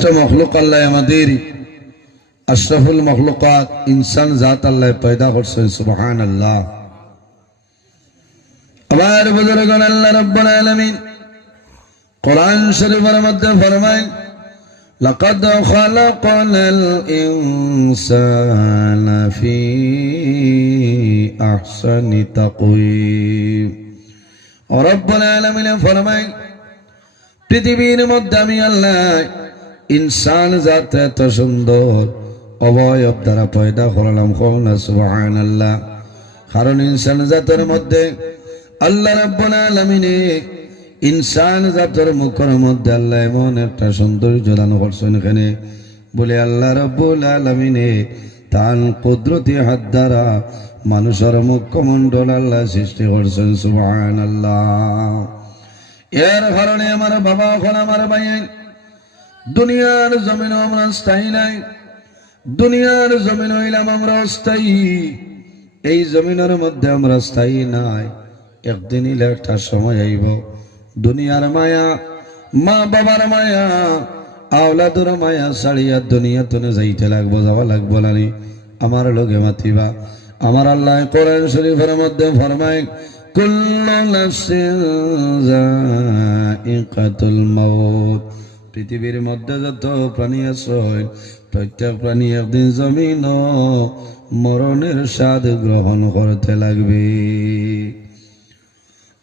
শ্রেষ্ঠ মখলুক আল্লাহ আমাদের আশরাফুল মখলুকাত ইনসান জাত আল্লাহ পয়দা করছেন সুবহানাল্লাহ। আবার বুজুর্গগণ আল্লাহ রাব্বুল আলামিন কোরআন শরীফের মধ্যে ফরমায় লাকাদ খালাকাল ইনসানা ফি আহসানি তাকওয়িম। রব্বুল আলামিন ফরমায় পৃথিবীর মধ্যে আমি আল্লাহ ইনসান জাত এত সুন্দর অবয়ব দ্বারা পয়দা করলাম। সুবহানাল্লাহ। কারণ ইনসান জাতের মধ্যে আল্লাহ রাব্বুল আলামিন ইনসান জাতের মুখের মধ্যে আল্লাহ এমন একটা সৌন্দর্য দান করছেন এখানে বলে আল্লাহ রাব্বুল আলামিন তার কুদরতি হাত দ্বারা মানুষের মুখমণ্ডল আল্লাহ সৃষ্টি করছেন। সুবহানাল্লাহ। এর কারণে আমার বাবা এখন আমার ভাই দুনিয়ার জমিন আমরা স্থায়ী নাই, দুনিয়ার জমিন হইলাম আমরা অস্থায়ী। এই জমিনের মধ্যে আমরা স্থায়ী নাই। একদিন ইলে একটা সময় আইব দুনিয়ার মায়া, মা বাবার মায়া, আওলাদুর মায়া ছাড়িয়া দুনিয়া তুনে যাইতে লাগবো, যাওয়া লাগবো না। আমার লগে মাতিবা। আমার আল্লাহ কোরআন শরীফের মধ্যে ফরমায় কুল্লু নাফসিন যায়িকাতুল মাউত। পৃথিবীর মধ্যে যত প্রাণী আছে প্রত্যেক প্রাণী একদিন জমিন মরণের স্বাদ গ্রহণ করতে লাগবে।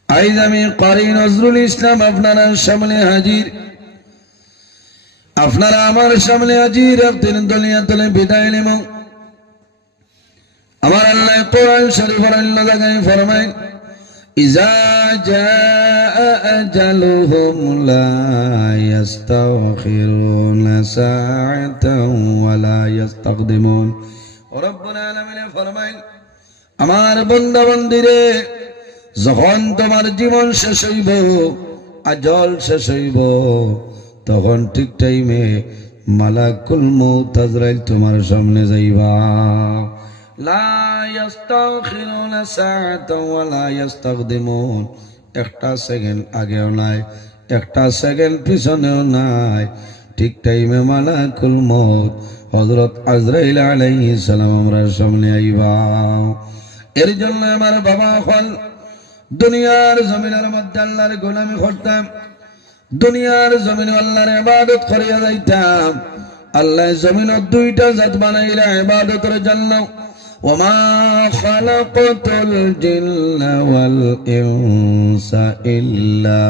আজ আমি কারি নজরুল ইসলাম আপনারা সামনে হাজির, আপনারা আমার সামনে হাজির। একদিন দুনিয়া তুলে বিদায় নেব। আমার আল্লাহ কোরআন শরীফের অন্য জায়গায় ফরমায় ইজা জাআ আজালুহুম লা ইস্তাখিরুনা সাআতান ওয়া লা ইস্তাকদিমুন। রব্বুল আলামিন ফরমায় আমার বান্দা বান্দীরে যখন তোমার জীবন শেষ হইব, আজল শেষ হইব, তখন ঠিক টাইমে মালাকুল মউত আজরাইল তোমার সামনে যাইবা। লা ইস্তাখিরুনা সাআতান ওয়া লা ইস্তাকদিমুন। একটা সেকেন্ড আগেও নাই, একটা সেকেন্ড পিছনেও নাই। ঠিক টাইমে মালাকুল মউত হযরত আজরাইল আলাইহিস সালাম আমরা সামনে আইবা। এর জন্য আমার বাবা হল দুনিয়ার জমিনের মধ্যে আল্লাহর গোলামি করতাম, দুনিয়ার জমিনে আল্লাহর ইবাদত করিয়া যাইতাম। আল্লাহ জমিনের দুইটা জাত বানাইলা ইবাদতের জন্য। ওয়ামা খালাকাতুল জিন্না ওয়াল ইনসা ইল্লা